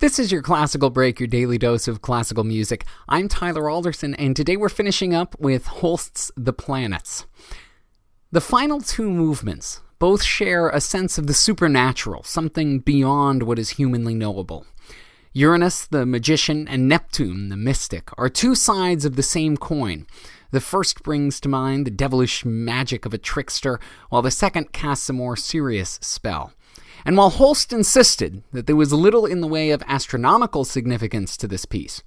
This is your Classical Break, your daily dose of classical music. I'm Tyler Alderson, and today we're finishing up with Holst's The Planets. The final two movements both share a sense of the supernatural, something beyond what is humanly knowable. Uranus, the magician, and Neptune, the mystic, are two sides of the same coin. The first brings to mind the devilish magic of a trickster, while the second casts a more serious spell. And while Holst insisted that there was little in the way of astronomical significance to this piece,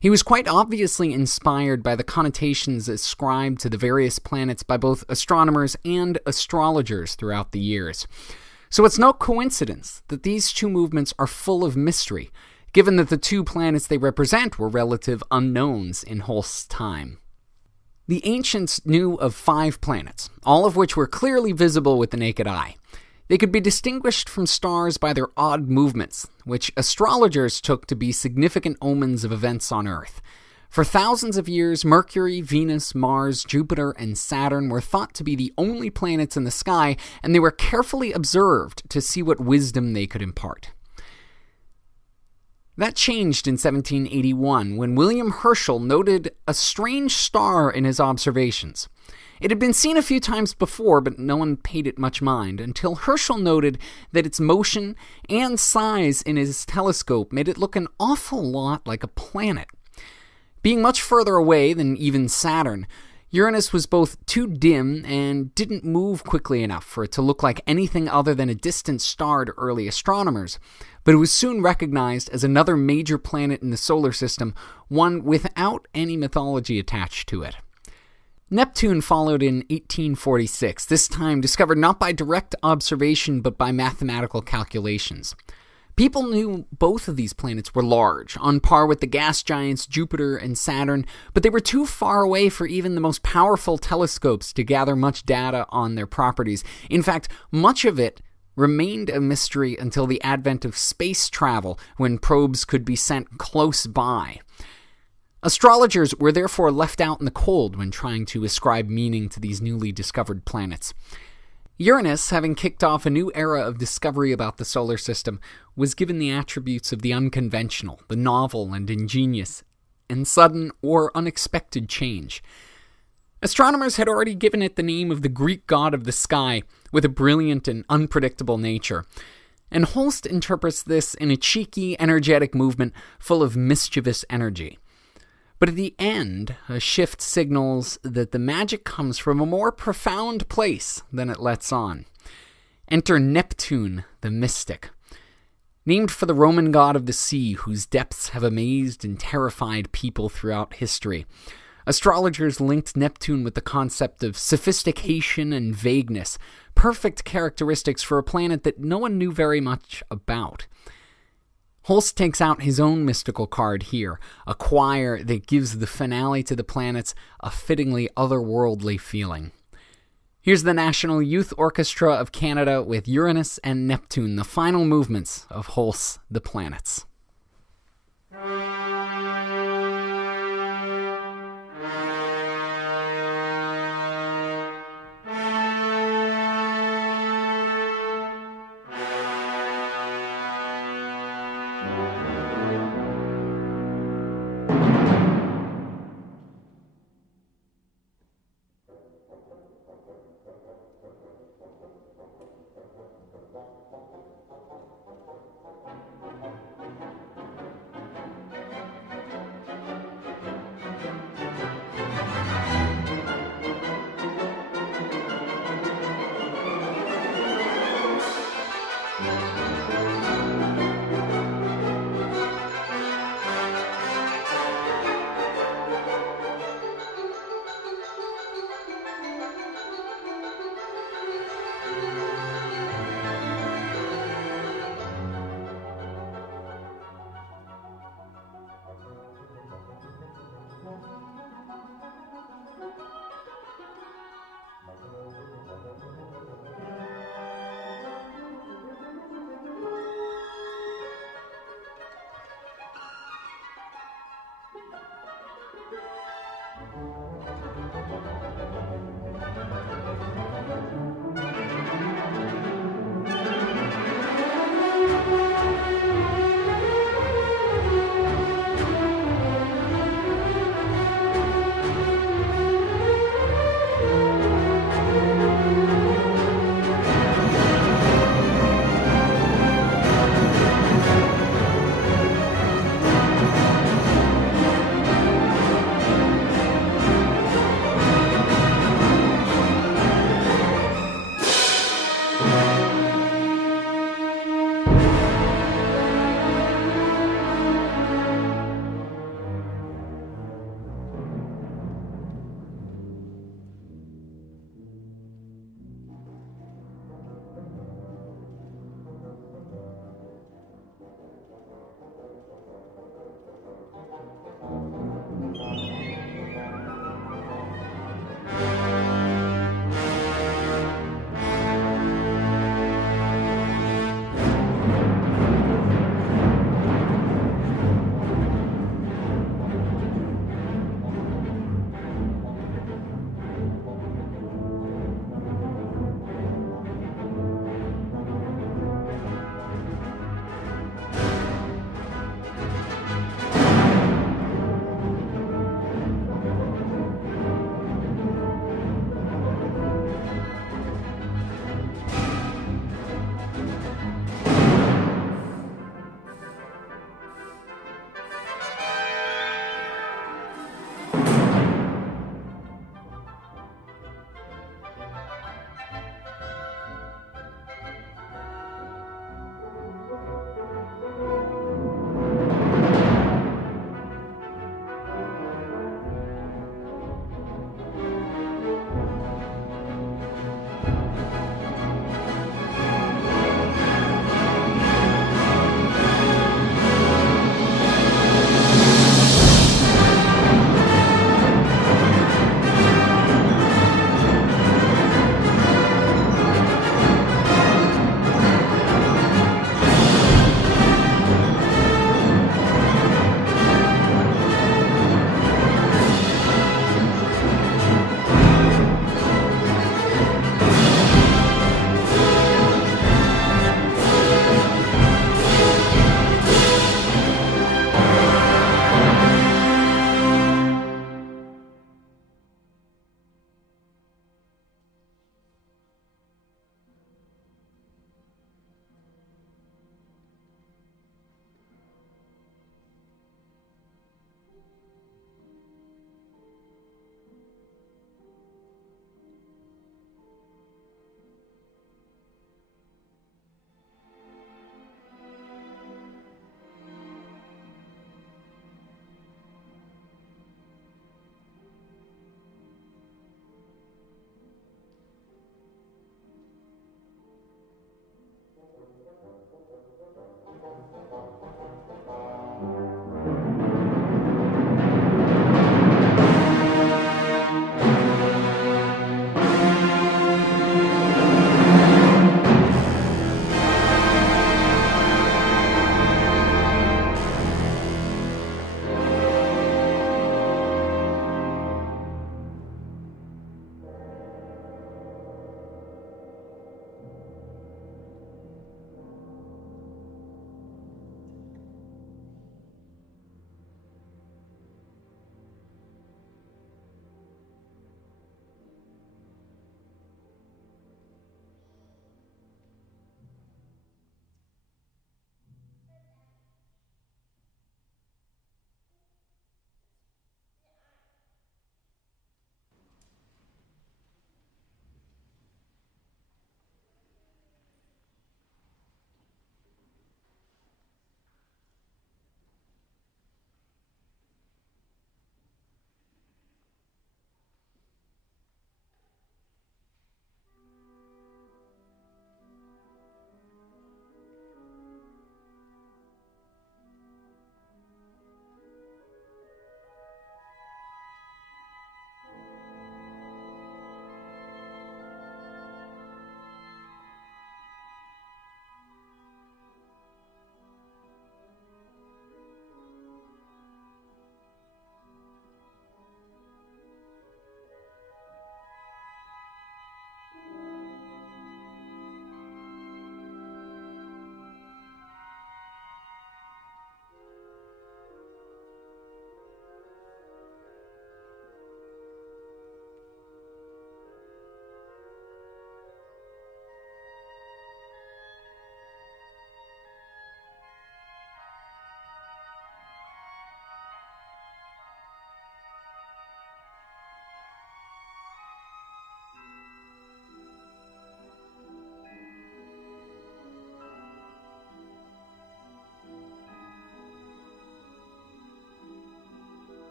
he was quite obviously inspired by the connotations ascribed to the various planets by both astronomers and astrologers throughout the years. So it's no coincidence that these two movements are full of mystery, given that the two planets they represent were relative unknowns in Holst's time. The ancients knew of 5 planets, all of which were clearly visible with the naked eye. They could be distinguished from stars by their odd movements, which astrologers took to be significant omens of events on Earth. For thousands of years, Mercury, Venus, Mars, Jupiter, and Saturn were thought to be the only planets in the sky, and they were carefully observed to see what wisdom they could impart. That changed in 1781 when William Herschel noted a strange star in his observations. It had been seen a few times before, but no one paid it much mind, until Herschel noted that its motion and size in his telescope made it look an awful lot like a planet. Being much further away than even Saturn, Uranus was both too dim and didn't move quickly enough for it to look like anything other than a distant star to early astronomers, but it was soon recognized as another major planet in the solar system, one without any mythology attached to it. Neptune followed in 1846, this time discovered not by direct observation but by mathematical calculations. People knew both of these planets were large, on par with the gas giants Jupiter and Saturn, but they were too far away for even the most powerful telescopes to gather much data on their properties. In fact, much of it remained a mystery until the advent of space travel, when probes could be sent close by. Astrologers were therefore left out in the cold when trying to ascribe meaning to these newly discovered planets. Uranus, having kicked off a new era of discovery about the solar system, was given the attributes of the unconventional, the novel and ingenious, and sudden or unexpected change. Astronomers had already given it the name of the Greek god of the sky, with a brilliant and unpredictable nature. And Holst interprets this in a cheeky, energetic movement full of mischievous energy. But at the end, a shift signals that the magic comes from a more profound place than it lets on. Enter Neptune, the mystic. Named for the Roman god of the sea, whose depths have amazed and terrified people throughout history. Astrologers linked Neptune with the concept of sophistication and vagueness, perfect characteristics for a planet that no one knew very much about. Holst takes out his own mystical card here, a choir that gives the finale to the planets a fittingly otherworldly feeling. Here's the National Youth Orchestra of Canada with Uranus and Neptune, the final movements of Holst's The Planets.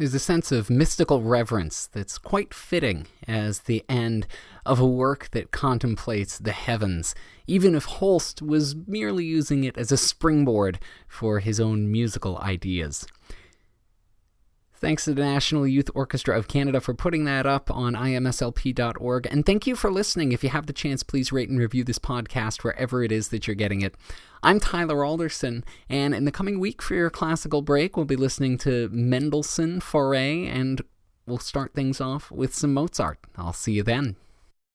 There's a sense of mystical reverence that's quite fitting as the end of a work that contemplates the heavens, even if Holst was merely using it as a springboard for his own musical ideas. Thanks to the National Youth Orchestra of Canada for putting that up on imslp.org. And thank you for listening. If you have the chance, please rate and review this podcast wherever it is that you're getting it. I'm Tyler Alderson, and in the coming week for your classical break, we'll be listening to Mendelssohn, Fauré, and we'll start things off with some Mozart. I'll see you then.